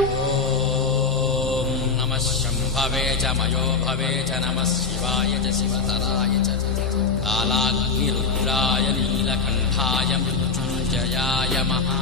ఓం నమః శంభవే చ మయో భవే చ నమః శివాయ చ శివతరాయ చ కాలాగ్నిరుద్రాయ నీలకంఠాయ మృత్యుంజయాయ మహా